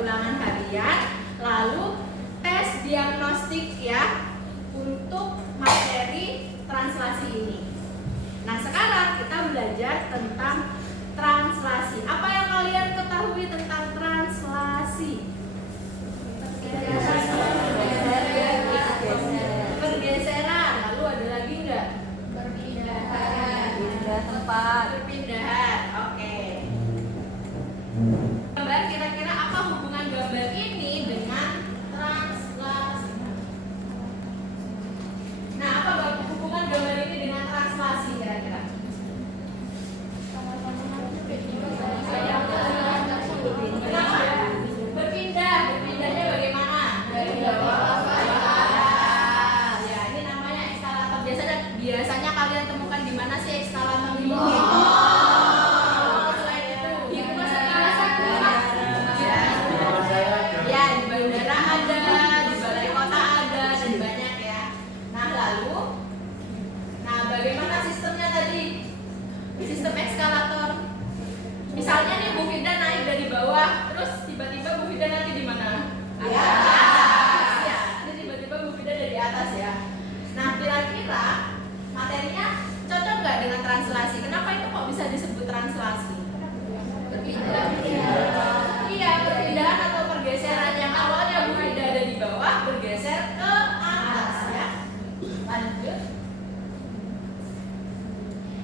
ulangan harian, lalu tes diagnostik ya untuk materi translasi ini. Nah, sekarang kita belajar tentang translasi. Apa yang kalian ketahui tentang translasi? Pergeseran. Lalu ada lagi enggak? Perpindahan. Pindah tempat. Perpindahan. Oke. Gambar, kira-kira apa hubungan gambar ini dengan translasi? Nah, apa hubungan gambar ini dengan translasi kira-kira? Berpindahnya bagaimana? Dari bawah ke atas. Ya, ini namanya eskalator. Biasanya kalian temukan di mana sih eskalator ini? Selain itu, di rumah sakit. Ya, di bandara ada, di balai kota ada, dan banyak ya. Nah, lalu, bagaimana sistemnya tadi? Sistem eskalator. Misalnya nih Bu Fida naik dari bawah, terus tiba-tiba Bu Fida nanti di mana? Atas. Ya, ini tiba-tiba Bu Fida dari atas ya. Nah, kira-kira materinya cocok nggak dengan translasi? Kenapa itu kok bisa disebut translasi? Iya, perpindahan atau pergeseran yang awalnya Bu Fida ada di bawah bergeser ke atas ya. Lanjut.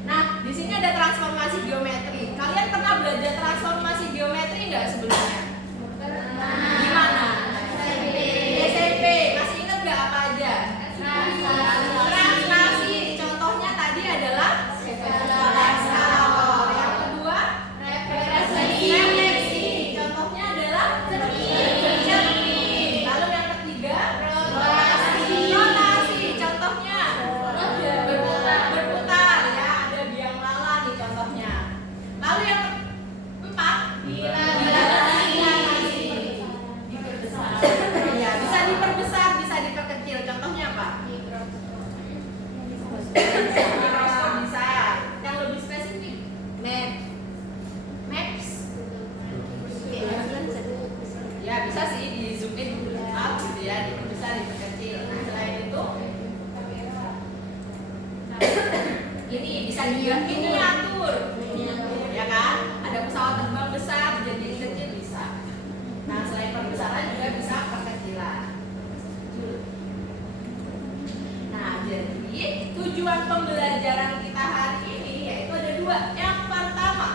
Nah, di sini ada transformasi geometri. Kalian pernah belajar transformasi geometri nggak sebelumnya? Di mana? SMP. Masih ingat nggak apa aja? Translasi. Contohnya tadi adalah eskalator. Yang kedua, refleksi. Contohnya adalah cermin. Lalu yang ketiga, rotasi. Contohnya berputar ya, ada biang lala nih contohnya. Lalu yang keempat, dilatasi. Ya, bisa diperbesar, bisa diperkecil. Contohnya apa? Mikroskop bisa. Yang lebih spesifik, maps. Ya, bisa sih di zoom in out gitu ya, diperbesar, diperkecil. Nah, selain itu ini bisa diminiatur. Ya kan? Ada pesawat terbang besar jadi kecil bisa. Nah, selain perbesaran juga bisa perkecilan. Nah, jadi tujuan pembelajaran kita hari ini yaitu ada dua. Yang pertama,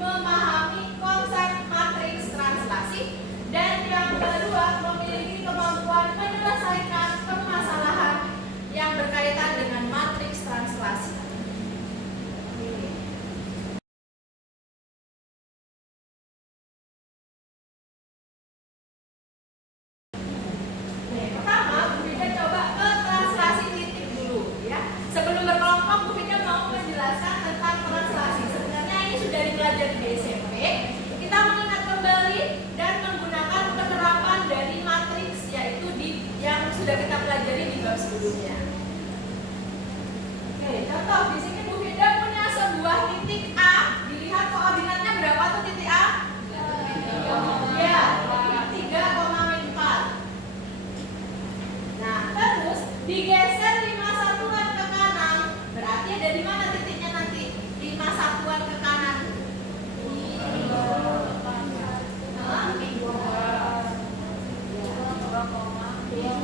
memahami konsep matriks translasi, dan yang kedua, memiliki kemampuan menyelesaikan permasalahan yang berkaitan dengan matriks translasi. Pertama, Bu Fida coba ke translasi titik dulu ya. Sebelum berkelompok, Bu Fida mau menjelaskan tentang translasi. Sebenarnya ini sudah dipelajari di SMP. Kita mengingat kembali dan menggunakan penerapan dari matriks, yaitu yang sudah kita pelajari di bab sebelumnya. Oke, contoh di sini Bu Fida punya sebuah titik A. Dilihat koordinatnya berapa tuh titik A? Ya, 3,4. Nah, terus digeser 5 satuan ke kanan. Berarti ada di mana titiknya nanti? 5 satuan ke kanan.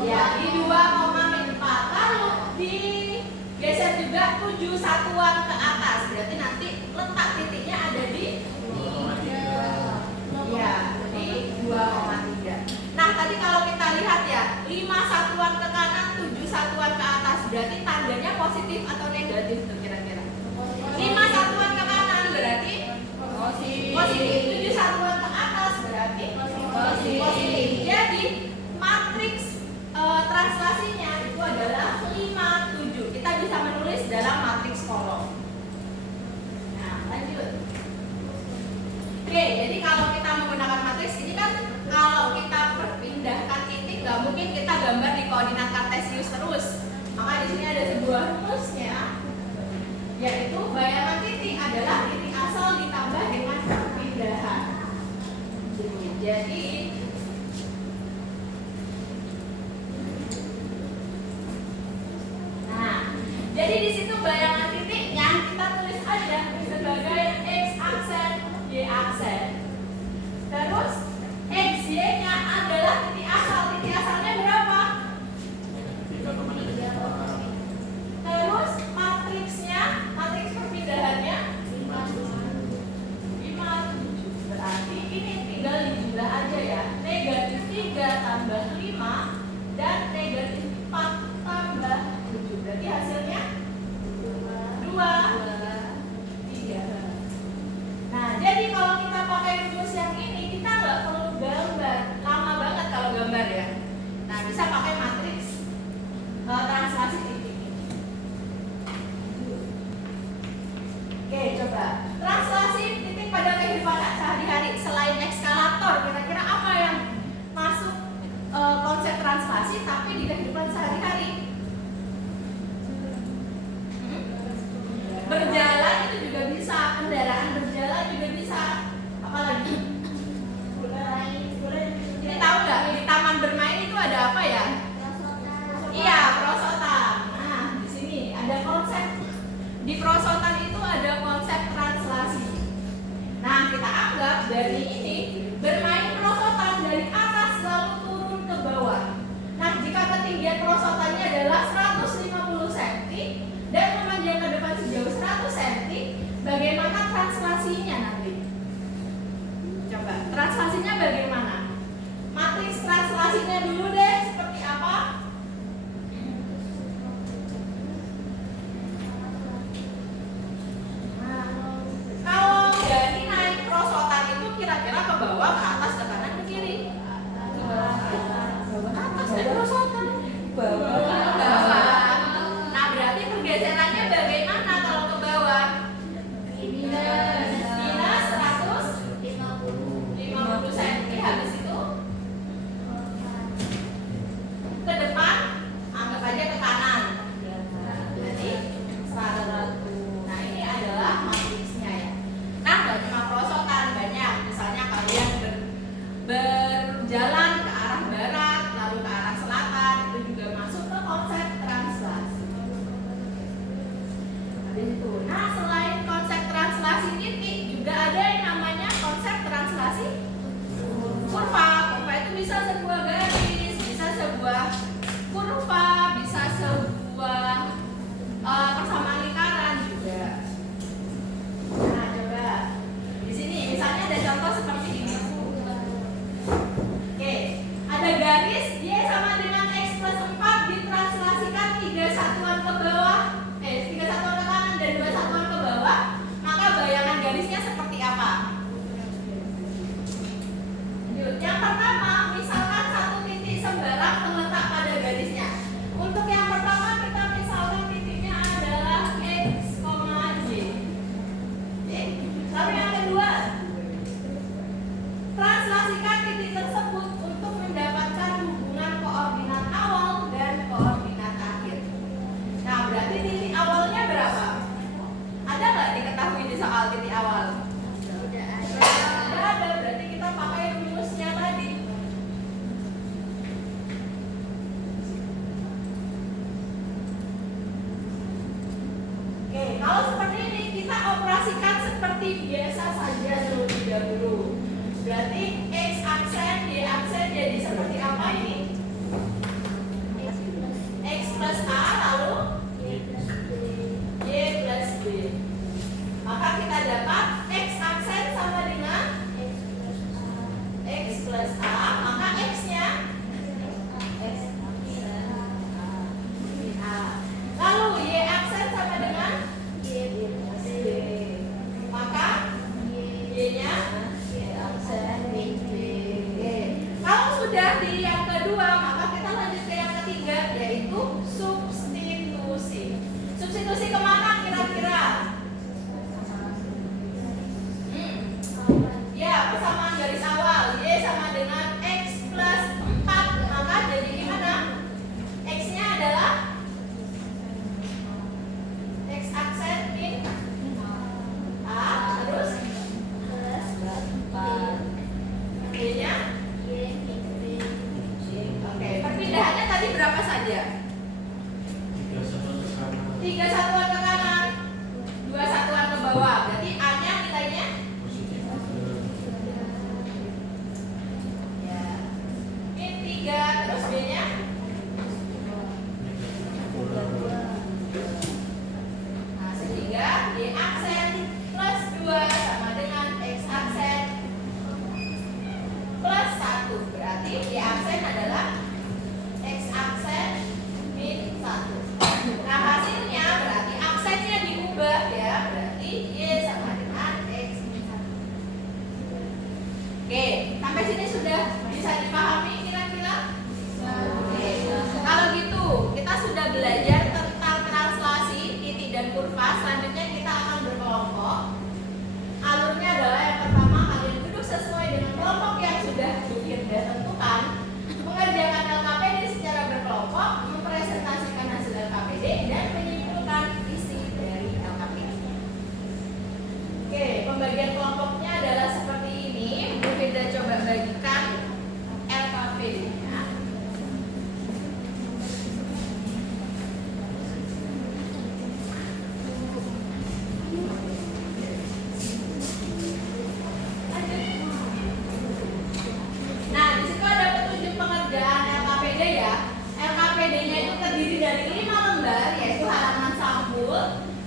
Ya, di 2,4. Lalu digeser juga 7 satuan ke atas. Berarti nanti letak titiknya ada di 2,3. Nah, tadi kalau kita lihat ya, 5 satuan ke kanan, 7 satuan ke atas. Berarti tandanya positif atau negatif tuh kira-kira? 5 satuan ke kanan berarti positif. 7 satuan ke atas berarti positif. Jadi matriks translasinya itu adalah 5, 7. Kita bisa menulis dalam matriks kolom. Nah, lanjut. Oke, jadi kalau kita menggunakan matriks ini kan, kalau kita perpindahkan titik, nggak mungkin kita gambar di koordinat kartesius terus. Maka di sini ada sebuah rumusnya, yaitu bayangan titik adalah titik asal ditambah dengan perpindahan. Jadi situ bayangan titiknya kita tulis aja sebagai x aksen, y aksen. Terus xy-nya adalah titik asal. Titik asalnya berapa? Terus matriksnya, matriks perpindahannya 5, 7. Berarti ini tinggal dijumlah aja ya. Negatif 3 tambah 5 dan negatif 4 tambah 7. Berarti hasilnya 2, 3. Nah, jadi kalau kita pakai rumus yang ini, kita nggak perlu gambar. Lama banget kalau gambar ya. Nah, bisa pakai matriks translasi titik ini. Oke, coba. Translasi titik pada kehidupan sehari-hari. Selain ekskalator, kira-kira apa yang masuk konsep translasi tapi di kehidupan sehari-hari? Berjalan itu juga bisa, kendaraan berjalan juga bisa. Apalagi? Ini tahu nggak? Di taman bermain itu ada apa ya? Iya, perosotan. Nah, di sini ada konsep. Di perosotan itu ada konsep translasi. Nah, kita anggap dari ini bermain perosotan dari atas lalu turun ke bawah. Nah, jika ketinggian perosotannya adalah 150 cm dan memanjang ke depan sejauh 100 cm, bagaimana translasinya nanti? Coba, translasinya bagaimana? Matriks translasinya dulu deh, seperti apa? Nah, kalau dari naik perosotan itu kira-kira ke bawah, ke atas, ke kanan, ke kiri? Atas naik perosotan. Bawah. Nah, berarti pergeserannya bagaimana kalau ke bawah? Minus 150 cm. Habis itu ke depan, anggap aja ke kanan. Berarti 100. Nah, ini adalah matriksnya ya. Nah, nggak cuma perosotan, banyak. Misalnya kalian berjalan ke arah barat, lalu ke arah selatan, itu juga masuk ke konsep translasi. Habis itu, nah selain konsep translasi titik, juga ada yang namanya konsep translasi kurva. Kurva itu bisa sebuah garis, bisa sebuah kurva, bisa sebuah persamaan lingkaran juga. Nah, coba di sini misalnya ada contoh seperti ini. Oke, ada garis y sama dengan x plus 4 ditranslasikan 3 satuan ke bawah, 3 satuan ke kanan dan 2 satuan ke bawah, maka bayangan garisnya seperti apa? Yang pertama, misalkan satu titik sembarang terletak pada garisnya. Untuk yang pertama kita misalkan titiknya adalah x, y. Lalu yang kedua, translasikan titik tersebut untuk mendapatkan hubungan koordinat awal dan koordinat akhir. Nah, berarti titik awalnya berapa? Ada nggak diketahui di soal titik awal? Ada, berarti kita pakai rumusnya tadi. Oke, kalau seperti ini kita operasikan seperti biasa saja terlebih dahulu. Berarti x aksen, y aksen jadi seperti apa ini? X plus a lalu y plus b. Maka kita dapat x aksen sama dengan x plus a, maka x-nya x aksen a. Lalu y aksen sama dengan y plus b. Maka y-nya kalau sudah di yang kedua, maka kita lanjut ke yang ketiga, yaitu substitusi. Substitusi kemana kira-kira?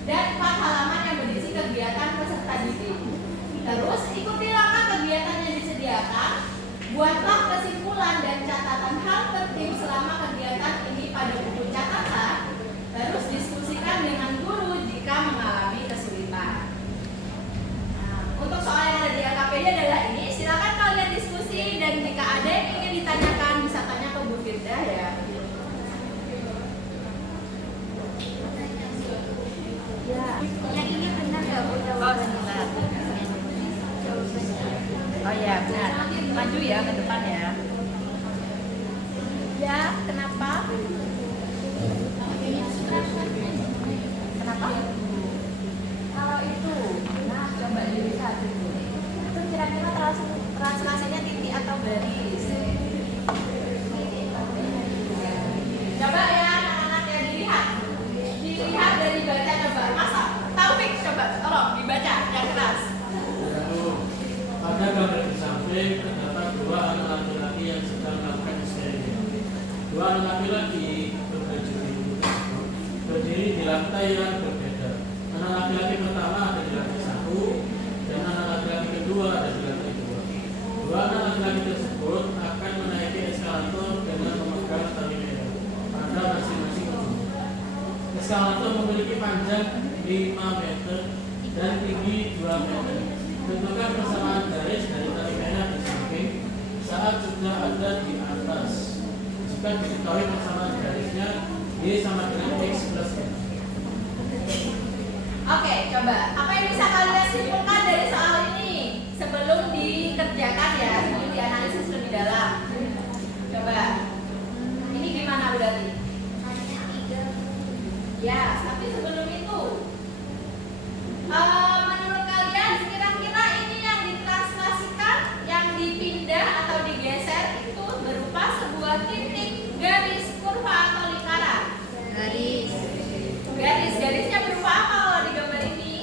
dan 4 halaman yang berisi kegiatan peserta didik. Terus ikuti langkah kegiatan yang disediakan, buatlah kesimpulan dan catatan hal penting selama kegiatan ini pada buku catatan, terus diskusikan dengan guru jika mengalami kesulitan. Nah, untuk soal yang ada di LKPD adalah ini, silakan kalian diskusi dan jika ada yang ingin ditanyakan bisa tanya ke Bu Firda ya. Ya, yang ini benar nggak Bu jawabannya? Oh ya benar, maju ya ke depan ya. Ya, kenapa? Kenapa? Kalau itu, nah coba dilihat dulu. Itu kira-kira Translasinya titik atau garis? Coba ya anak-anak ya dilihat. Dilihat dari baca coba. Masa Taufik coba tolong dibaca yang keras. Pada gambar di samping terdapat 2 anak laki-laki yang sedang melakukan eksperimen. 2 anak laki-laki berbaju biru berdiri di lantai yang berbeda. Anak laki-laki pertama ada di lantai 1 dan anak laki-laki kedua ada di lantai 2. 2 anak laki-laki tersebut akan menaiki eskalator dengan memegang tali merah pada masing-masing ujung. Eskalator memiliki panjang 5 meter dan tinggi 2 meter. Tentukan persamaan garis dari tali merah di samping saat sudah ada di atas. Jika diketahui persamaan garisnya, Y sama dengan X plus M. Oke, coba. Apa yang bisa kalian simpulkan dari soal ini sebelum dikerjakan ya, sebelum dianalisis lebih dalam? Coba. Ini gimana berarti? Ya, tapi sebelum itu, menurut kalian kira-kira ini yang ditranslasikan, yang dipindah atau digeser itu berupa sebuah titik, garis, kurva atau lingkaran? garis. Garisnya berupa apa kalau di gambar ini?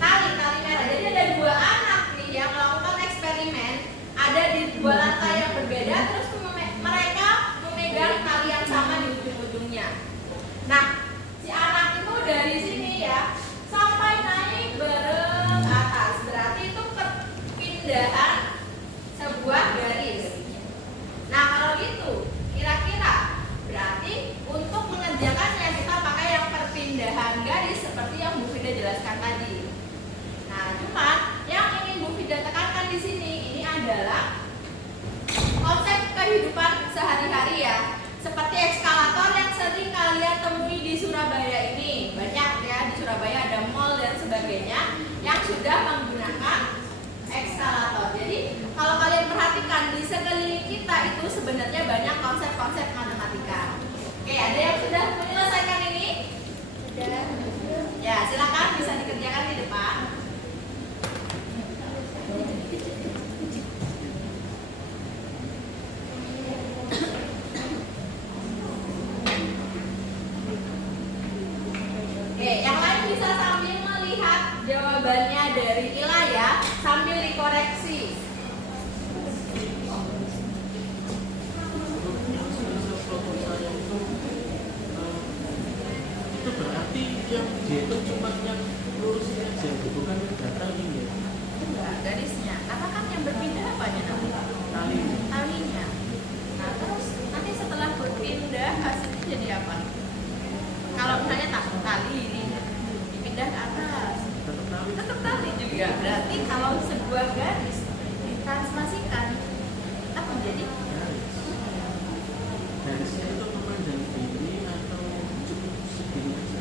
Tali merah. Jadi ada 2 anak nih yang melakukan eksperimen, ada di 2 lantai yang berbeda, terus mereka memegang tali yang sama di ujung-ujungnya. Nah, si anak itu dari sini ya sampai naik bareng ke atas, berarti itu perpindahan sebuah garis. Nah, kalau gitu kira-kira berarti untuk mengerjakannya kita pakai yang perpindahan garis seperti yang Bu Fida jelaskan tadi. Nah, cuman yang ingin Bu Fida tekankan di sini ini adalah konsep kehidupan sehari-hari ya. Seperti eskalator yang sering kalian temui di Surabaya ini. Banyak ya, di Surabaya ada mall dan sebagainya yang sudah menggunakan eskalator. Jadi kalau kalian perhatikan di sekeliling kita itu sebenarnya banyak konsep-konsep matematika. Oke, ada yang sudah menyelesaikan ini? Sudah. Ya, silakan bisa dikerjakan di depan. Oke, yang lain bisa sambil melihat jawabannya dari Ila ya, sambil dikoreksi. Itu berarti yang dihitung cuma yang lurusin aja, bukan yang data ini ya. Enggak, garisnya. Karena kan yang berpindah apanya nanti? Tali. Talinya. Nah, terus nanti setelah berpindah hasilnya jadi apa? Kalau misalnya tali ini dipindah ke atas, Tetap tali. tetap tali juga. Berarti kalau sebuah garis ditranslasikan tetap menjadi Garisnya itu memanjang ini atau cukup segini aja?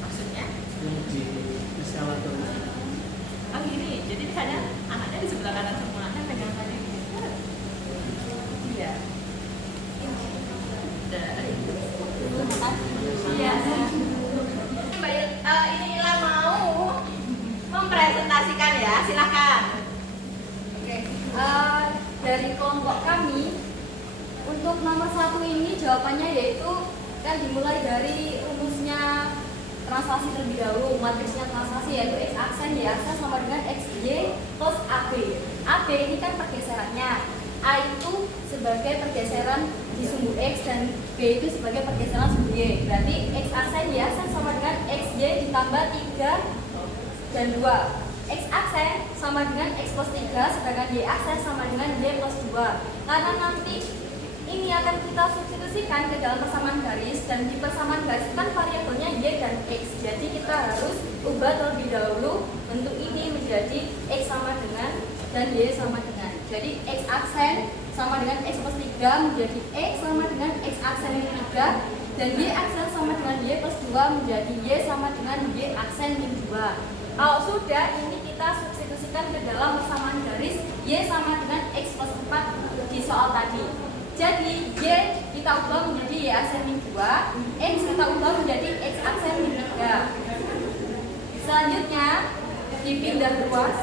maksudnya Yang di eskalator. oh gini. Jadi misalnya anaknya di sebelah kanan semua, anaknya pegang tali. Iya. Iya. Mbak ini Ila mau mempresentasikan ya, silakan. Oke. Dari kelompok kami untuk nomor 1 ini jawabannya yaitu kan dimulai dari rumusnya translasi terlebih dahulu. Matrisnya translasi yaitu X aksen Y aksen sama dengan XY plus AB. AB ini kan pergeserannya, A itu sebagai pergeseran di sumbu X dan B itu sebagai pergeseran sumbu Y. Berarti X aksen Y aksen sama dengan X Y ditambah 3 dan 2. X aksen sama dengan X plus 3, sedangkan Y aksen sama dengan Y plus 2. Karena nanti ini akan kita substitusikan ke dalam persamaan garis, dan di persamaan garis kan variabelnya Y dan X. Jadi kita harus ubah terlebih dahulu bentuk ini menjadi X sama dengan dan Y sama dengan. Jadi X aksen sama dengan X plus 3 menjadi X sama dengan X aksen min 3, dan Y aksen sama dengan Y plus 2 menjadi Y sama dengan Y aksen min 2. Kalau sudah, ini kita substitusikan ke dalam persamaan garis Y sama dengan X plus 4 di soal tadi. Jadi Y kita ubah menjadi Y aksen min 2, X kita ubah menjadi X aksen min 3. Selanjutnya dipindah ruas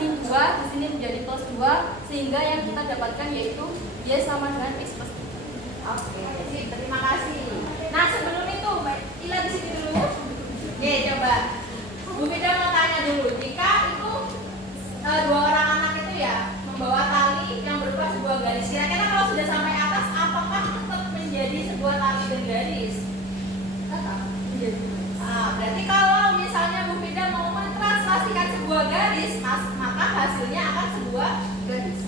min 2 di sini menjadi plus 2, sehingga yang kita dapatkan yaitu Y sama dengan X plus 3. Oke, sip, terima kasih. Nah, sebelum itu, Mbak Ila di sini dulu. Oke, coba Bu Fida mau tanya dulu, jika itu dua orang anak itu ya membawa tali yang berupa sebuah garis, kira-kira kalau sudah sampai atas, apakah tetap menjadi sebuah tali dan garis? Tetap. Berarti kalau misalnya Bu Fida mau mentranslasikan sebuah garis, maka hasilnya akan sebuah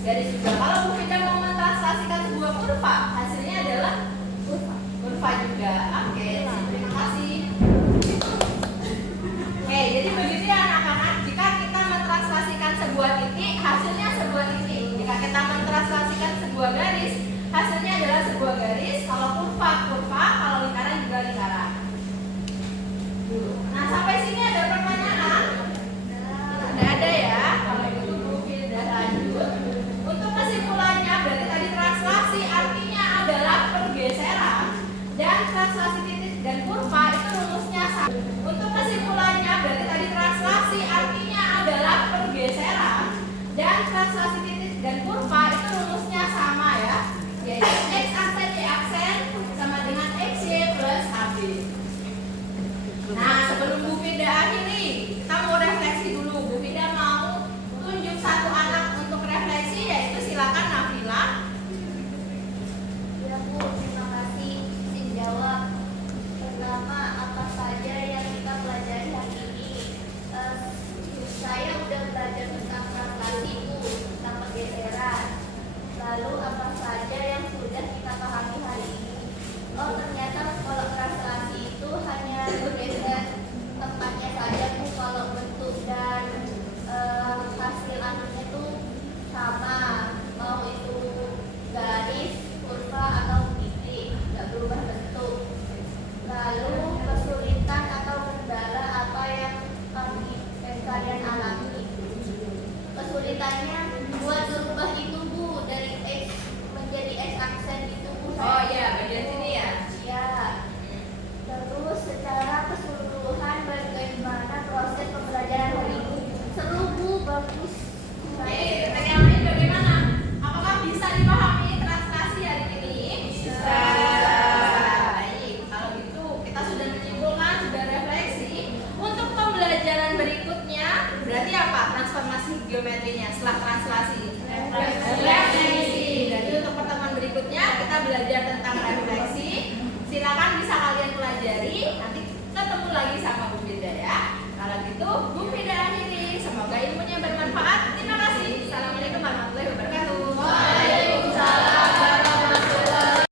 garis juga. Kalau Bu Fida mau mentranslasikan sebuah kurva, hasilnya adalah kurva juga. Oke, terima kasih. Oke, jadi begitu ya anak-anak. Jika kita mentranslasikan sebuah titik, hasilnya sebuah titik. Jika kita mentranslasikan sebuah garis, hasilnya adalah sebuah garis. Kalau kurva, kalau lingkaran juga lingkaran. Nah, sampai sini ada pertanyaan? Tidak ada ya. Kalau itu Bu Fida lanjut. Untuk kesimpulannya, berarti tadi translasi artinya adalah pergeseran, dan translasi titik dan kurva itu rumusnya sama. Untuk kesimpulannya, berarti tadi translasi artinya adalah pergeseran, dan translasi titik dan kurva itu rumusnya sama ya, yaitu X aksen Y aksen sama dengan XY plus AB. Nah, sebelum Bu Fida akhiri, kita mau refleksi dulu. Bu Fida mau tunjuk satu anak untuk refleksi, yaitu silakan Nafila. Ya Bu, terima kasih. Izin jawab. Pertama, apa saja yang kita pelajari hari ini? Saya udah belajar tentang translasi Bu, tentang pergeseran. Lalu apa saja yang sudah kita pahami hari ini? Oh, ternyata kalau translasi itu hanya bergeser tempatnya saja Bu. Kalau bentuk dan hasil akhirnya itu sama, mau itu garis, kurva atau titik, nggak berubah bentuk. Lalu kesulitan atau kendala apa yang kalian alami? Kesulitannya buat berubah itu Bu, dari X menjadi X aksen itu Bu. Oh iya, bagian sini ya. Ya. Terus secara keseluruhan bagaimana proses pembelajaran hari ini? Seru Bu, bagus. Oke, pertanyaan lain bagaimana? Apakah bisa dipahami translasi hari ini? Bisa. Baik, kalau gitu kita sudah menyimpulkan, sudah refleksi. Untuk pembelajaran berikutnya, berarti apa? Transformasi geometrinya setelah translasi. Refleksi. Jadi untuk pertemuan berikutnya kita belajar tentang refleksi.